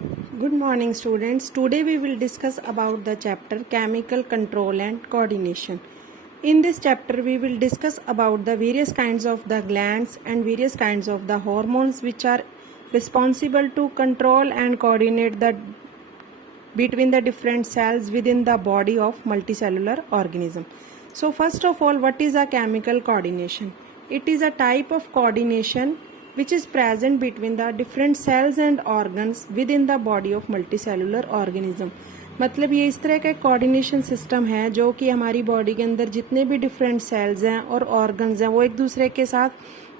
Good morning students. Today we will discuss about the chapter chemical control and coordination. In this chapter we will discuss about the various kinds of the glands and various kinds of the hormones which are responsible to control and coordinate the between the different cells within the body of multicellular organism. So first of all, what is a chemical coordination? It is a type of coordination which is present between the different cells and organs within the body of multicellular organism. मतलब ये इस तरह का coordination system है जो कि हमारी body के अंदर जितने भी डिफरेंट सेल्स हैं और ऑर्गन्स हैं वो एक दूसरे के साथ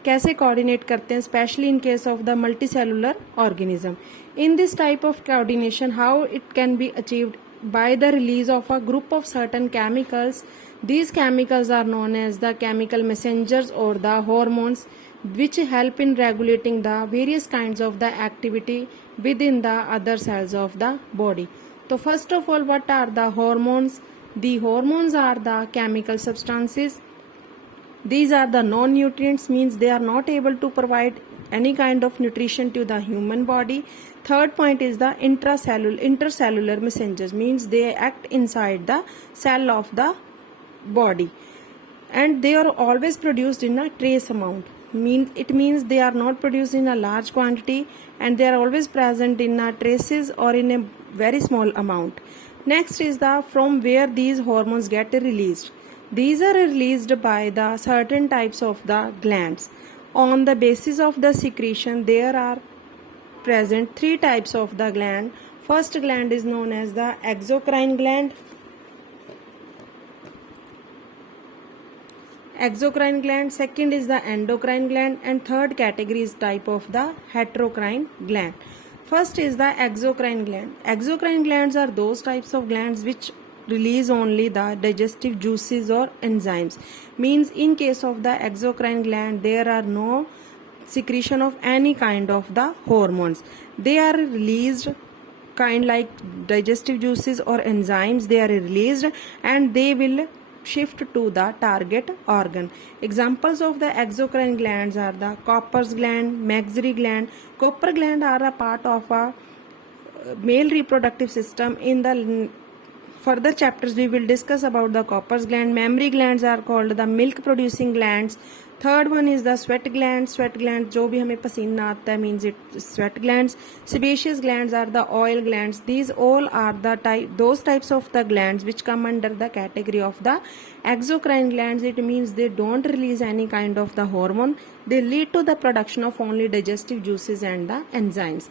कैसे कोऑर्डिनेट करते हैं, specially in case of the multicellular organism. In this type of coordination, how it can be achieved? By the release of a group of certain chemicals. These chemicals are known as the chemical messengers or the hormones, which help in regulating the various kinds of the activity within the other cells of the body. So first of all, what are the hormones? The hormones are the chemical substances. These are the non-nutrients, means they are not able to provide any kind of nutrition to the human body. Third point is the intercellular messengers, means they act inside the cell of the body and they are always produced in a trace amount. It means they are not produced in a large quantity and they are always present in a traces or in a very small amount. Next is the from where these hormones get released. These are released by the certain types of the glands. On the basis of the secretion, there are present three types of the gland. First gland is known as the exocrine gland. Second is the endocrine gland, and third category is type of the heterocrine gland. First is the exocrine gland. Exocrine glands are those types of glands which release only the digestive juices or enzymes. Means in case of the exocrine gland, there are no secretion of any kind of the hormones. They are released kind like digestive juices or enzymes. They are released and they will shift to the target organ. Examples of the exocrine glands are the Copper's gland, Maczary gland. Copper gland are a part of a male reproductive system. In the further chapters we will discuss about the Copper's gland. Mammary glands are called the milk producing glands. Third one is the sweat glands. Sweat glands जो भी हमें पसीना आता है means it sweat glands. Sebaceous glands are the oil glands. These all are the those types of the glands which come under the category of the exocrine glands. It means they don't release any kind of the hormone. They lead to the production of only digestive juices and the enzymes.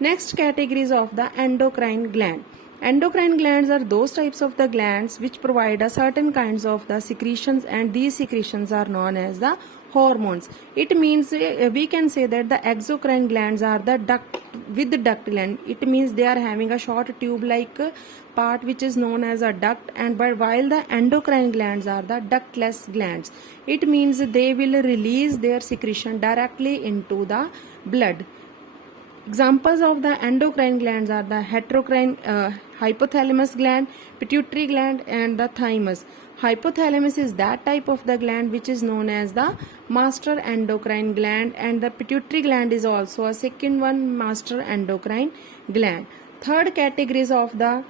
Next categories of the endocrine gland. Endocrine glands are those types of the glands which provide a certain kinds of the secretions, and these secretions are known as the hormones. It means we can say that the exocrine glands are the duct gland. It means they are having a short tube like part which is known as a duct, and but while the endocrine glands are the ductless glands. It means they will release their secretion directly into the blood. Examples of the endocrine glands are the hypothalamus gland, pituitary gland, and the thymus. Hypothalamus is that type of the gland which is known as the master endocrine gland, and the pituitary gland is also a second one, master endocrine gland. Third categories of the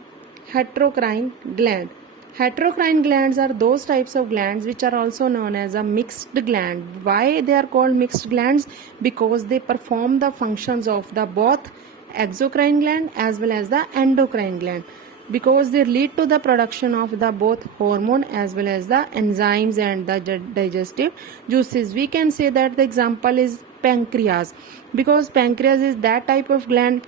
heterocrine gland. Heterocrine glands are those types of glands which are also known as a mixed gland. Why they are called mixed glands? Because they perform the functions of the both exocrine gland as well as the endocrine gland, because they lead to the production of the both hormone as well as the enzymes and the digestive juices. We can say that the example is pancreas, because pancreas is that type of gland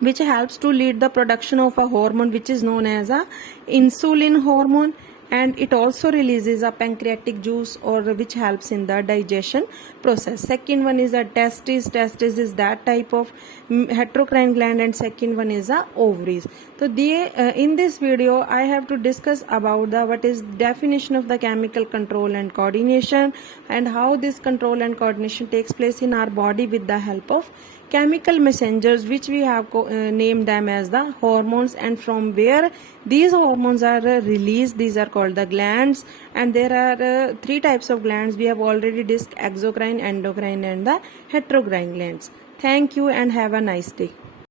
which helps to lead the production of a hormone which is known as a insulin hormone, and it also releases a pancreatic juice or which helps in the digestion process. Second one is a testis. Testis is that type of heterocrine gland, and second one is a ovaries. So in this video I have to discuss about the what is definition of the chemical control and coordination, and how this control and coordination takes place in our body with the help of chemical messengers, which we have named them as the hormones, and from where these hormones are released, these are called the glands. And there are three types of glands we have already discussed: exocrine, endocrine, and the heterocrine glands. Thank you and have a nice day.